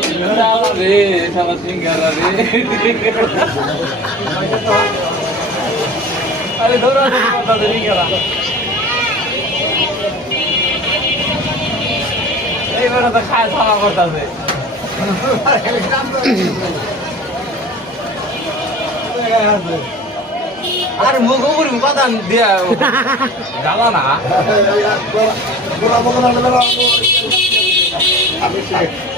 আরে ধরো তো খায় করতেছে আরে মুখ উপরে কথা দিয়া জ্বালা না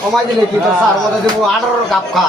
কমাই দিলে কি তোর সার বলে দেবো আঠারো কাপ খা।